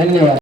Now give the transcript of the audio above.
धन्यवाद.